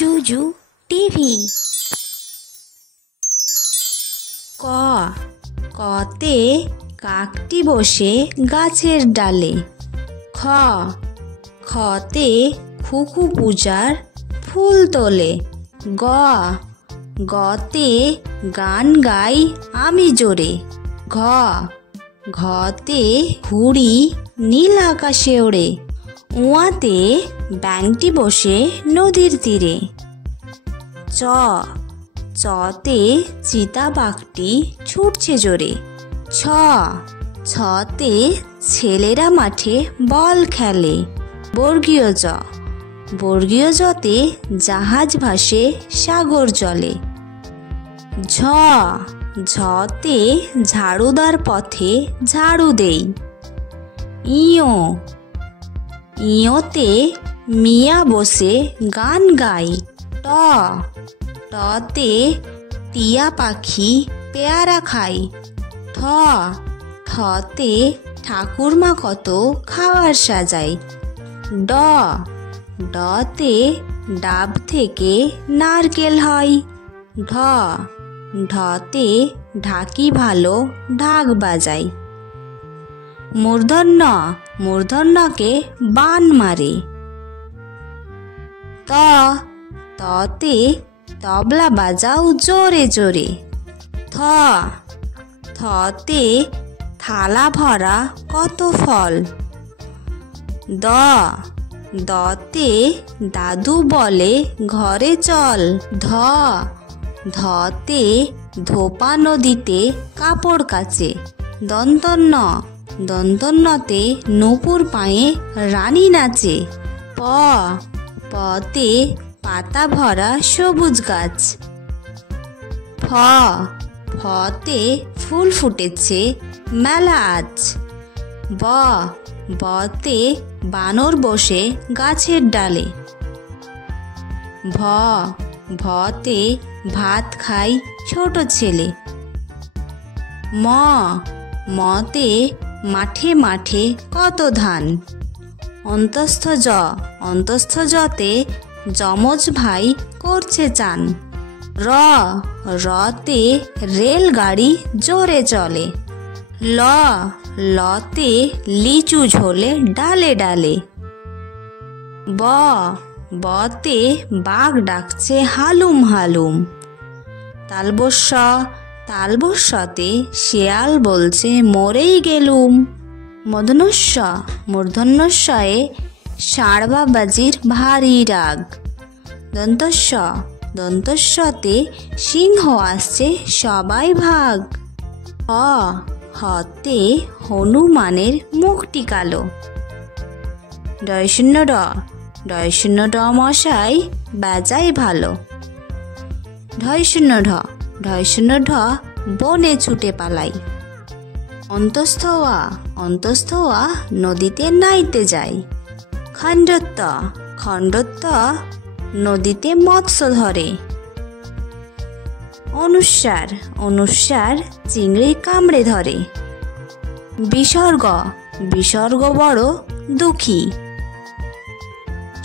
জুজু TV. ক কতে কাকটি বসে গাছের ডালে। খ খতে খুকু পূজার ফুল তোলে। গ গতে গান গাই আমি জোরে। ঘ ঘতে ঘুড়ি নীল আকাশে ওড়ে। উয়াতে ব্যাঙটি বসে নদীর তীরে। চ চতে চিতাবাঘটি ছুটছে জোরে। ছ ছতে ছেলেরা মাঠে বল খেলে। বর্গীয় জ বর্গীয় জতে জাহাজ ভাসে সাগর জলে। ঝ ঝতে ঝাড়ুদার পথে ঝাড়ু দেই। ইয়ো ইয়োতে মিয়া বসে গান গাই। ট টতে টিয়া পাখি পেয়ারা খাই। ঠ ঠতে ঠাকুরমা কত খাবার সাজায়। ড ডতে ডাব থেকে নারকেল হয়। ঢ ঢতে ঢাকি ভালো ঢাক বাজায়। মূর্ধন্য মূর্ধন্যকে বান মারে। ত ততে তবলা বাজাও জোরে জোরে। থ থতে থালা ভরা কত ফল। দ দতে দাদু বলে ঘরে চল। ধ ধতে ধোপা নদীতে কাপড় কাচে। দন্তন্য দন্তন্যতে নূপুর পায়ে রানী নাচে। প পতে পাতা ভরা সবুজ গাছ। ফ ফতে ফুল ফুটেছে মেলা আজ। ব বতে বানর বসে গাছের ডালে। ভ ভতে ভাত খাই ছোট ছেলে। ম মতে মাঠে মাঠে কত ধান। অন্তস্থ জ অন্তস্থ জতে যমজ ভাই করছে চান। র রতে রেলগাড়ি জোরে চলে। ল লতে লিচু ঝোলে ডালে ডালে। ব বতে বাঘ ডাকছে হালুম হালুম। তালবস্য তালবস্যতে শেয়াল বলছে মরেই গেলুম। মূর্ধন্যস্ব মূর্ধন্যস্বয়ে ষাঁড় বাবাজির ভারী রাগ। দন্তস্ব দন্তস্বতে সিংহ আসছে সবাই ভাগ। হ হতে হনুমানের মুখটি কালো। ডয়শূন্য ড ডয়শূন্য ড মশাই বাজাই ভালো। ঢয়শূন্য ঢ ঢয়শূন্য ঢ বনে ছুটে পালাই। অন্তস্থ আ অন্তস্থ আ নদীতে নাইতে যায়। খণ্ডত্ব খণ্ডত্ব নদীতে মৎস্য ধরে। অনুস্বার অনুস্বার চিংড়ি কামড়ে ধরে। বিসর্গ বিসর্গ বড় দুঃখী।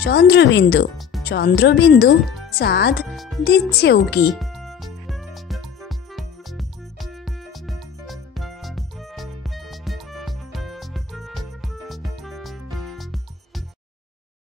চন্দ্রবিন্দু চন্দ্রবিন্দু চাঁদ দিচ্ছে উকি।